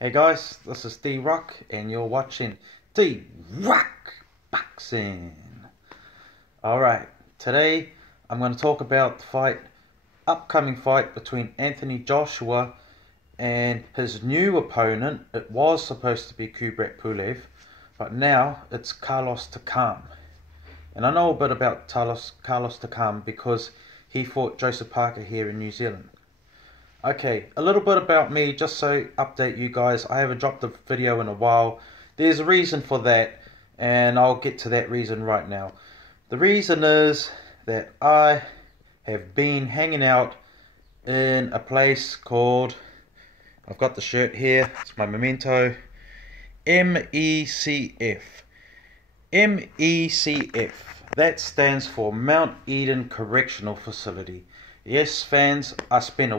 Hey guys, this is D-Rock and you're watching D-Rock Boxing. Alright, today I'm going to talk about the upcoming fight between Anthony Joshua and his new opponent. It was supposed to be Kubrat Pulev, but now it's Carlos Takam. And I know a bit about Carlos Takam because he fought Joseph Parker here in New Zealand. Okay, a little bit about me, just so update you guys. I haven't dropped a video in a while. There's a reason for that, and I'll get to that reason right now. The reason is that I have been hanging out in a place called, I've got the shirt here, it's my memento, MECF. MECF. That stands for Mount Eden Correctional Facility. Yes, fans, I spent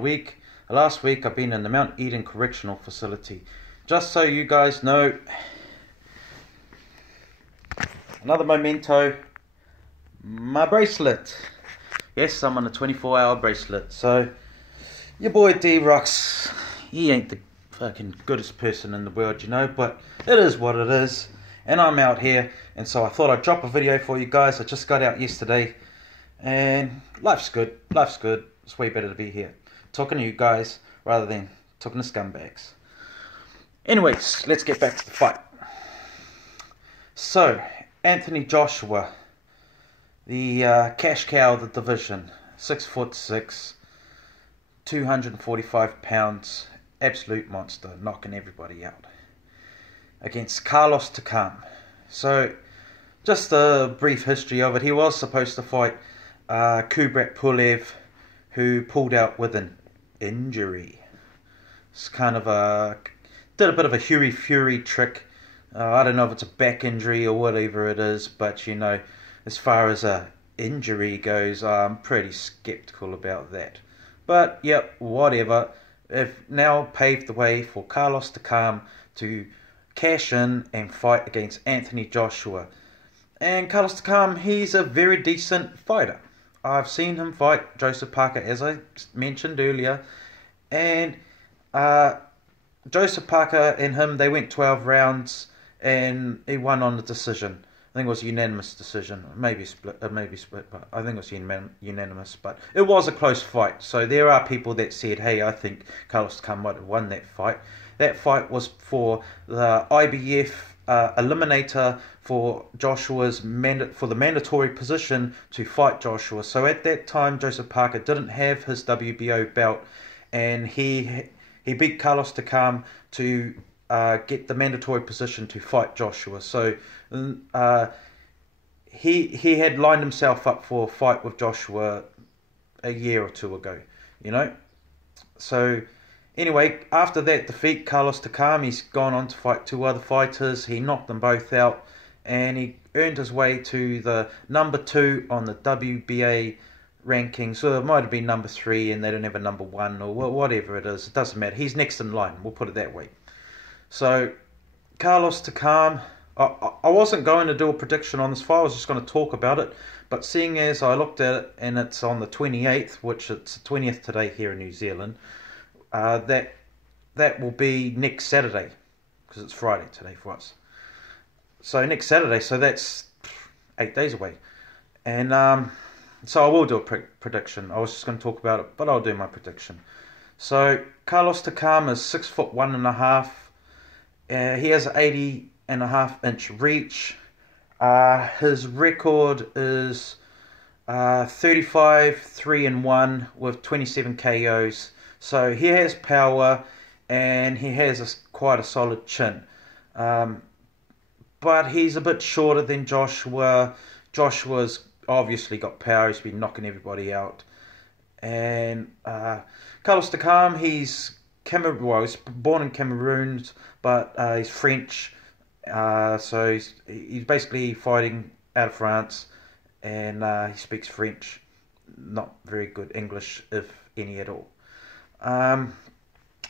last week I've been in the Mount Eden Correctional Facility. Just so you guys know, another memento, my bracelet. Yes, I'm on a 24-hour bracelet. So, your boy D-Rocks, he ain't the fucking goodest person in the world, you know, but it is what it is. And I'm out here, and so I thought I'd drop a video for you guys. I just got out yesterday, and life's good. Life's good. It's way better to be here, talking to you guys rather than talking to scumbags. Anyways, let's get back to the fight. So, Anthony Joshua, the cash cow of the division, 6'6", 245 pounds, absolute monster, knocking everybody out, against Carlos Takam. So, just a brief history of it. He was supposed to fight Kubrat Pulev, who pulled out with an injury. It's kind of did a bit of a Huey Fury trick. I don't know if it's a back injury or whatever it is, but you know, as far as a injury goes, I'm pretty skeptical about that. But yep, whatever. They've now paved the way for Carlos Takam to cash in and fight against Anthony Joshua. And Carlos Takam, he's a very decent fighter. I've seen him fight Joseph Parker, as I mentioned earlier, and Joseph Parker and him, they went 12 rounds, and he won on the decision. I think it was a unanimous decision, maybe split, but I think it was unanimous. But it was a close fight. So there are people that said, "Hey, I think Carlos Takam might have won that fight." That fight was for the IBF eliminator for Joshua's for the mandatory position to fight Joshua. So at that time, Joseph Parker didn't have his WBO belt, and he beat Carlos Takam to get the mandatory position to fight Joshua. So he had lined himself up for a fight with Joshua a year or two ago, you know. So anyway, after that defeat, Carlos Takam, he's gone on to fight two other fighters. He knocked them both out, and he earned his way to the number 2 on the WBA rankings. So it might have been number 3, and they don't have a number 1 or whatever it is. It doesn't matter. He's next in line. We'll put it that way. So Carlos Takam, I wasn't going to do a prediction on this fight. I was just going to talk about it. But seeing as I looked at it, and it's on the 28th, which it's the 20th today here in New Zealand, that will be next Saturday, because it's Friday today for us. So next Saturday, so that's 8 days away. And so I will do a prediction. I was just going to talk about it, but I'll do my prediction. So Carlos Takam is 6'1.5". He has an 80.5-inch reach. His record is 35-3-1 with 27 KOs. So he has power, and he has quite a solid chin. But he's a bit shorter than Joshua. Joshua's obviously got power. He's been knocking everybody out. And Carlos Takam, he's born in Cameroon, but he's French. So he's basically fighting out of France, and he speaks French. Not very good English, if any at all.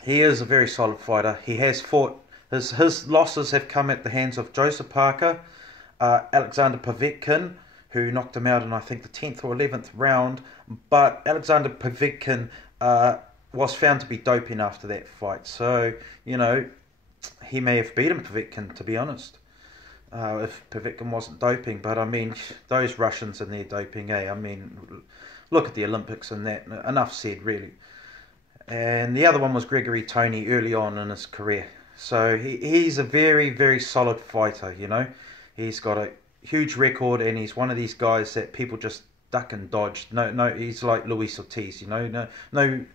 He is a very solid fighter. He has fought, his losses have come at the hands of Joseph Parker, Alexander Povetkin, who knocked him out in, I think, the 10th or 11th round. But Alexander Povetkin was found to be doping after that fight. So, you know, he may have beaten Povetkin, to be honest, if Povetkin wasn't doping. But I mean, those Russians and their doping, I mean, look at the Olympics and that. Enough said, really. And the other one was Gregory Tony early on in his career. So he's a very, very solid fighter, you know. He's got a huge record, and he's one of these guys that people just duck and dodge. No, he's like Luis Ortiz, you know. No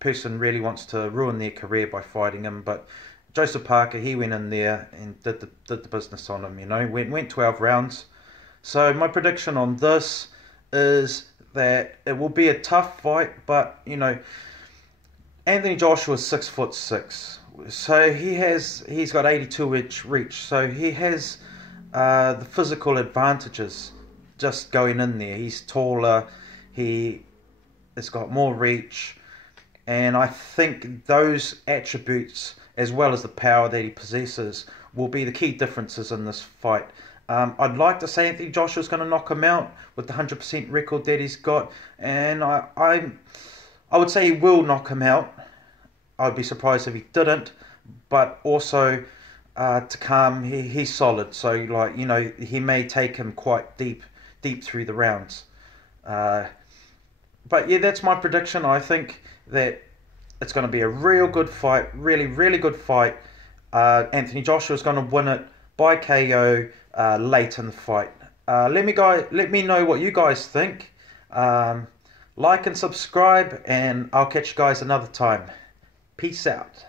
person really wants to ruin their career by fighting him. But Joseph Parker, he went in there and did the business on him, you know. Went 12 rounds. So my prediction on this is that it will be a tough fight, but, you know, Anthony Joshua's 6'6", so he's got 82-inch reach, so he has the physical advantages just going in there. He's taller, he has got more reach, and I think those attributes, as well as the power that he possesses, will be the key differences in this fight. I'd like to say Anthony Joshua's going to knock him out with the 100% record that he's got, and I would say he will knock him out. I'd be surprised if he didn't. But also, Takam, he's solid. So, like, you know, he may take him quite deep through the rounds. But yeah, that's my prediction. I think that it's going to be a real good fight. Really, really good fight. Anthony Joshua's going to win it by KO late in the fight. Let me know what you guys think. Like and subscribe, and I'll catch you guys another time. Peace out.